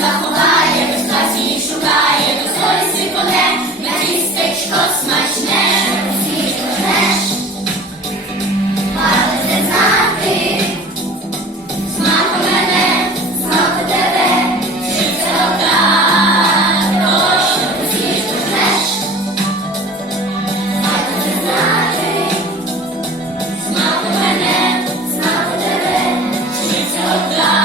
Заховає, без і шукає, то до совісті коне, на містечко сна. Bye.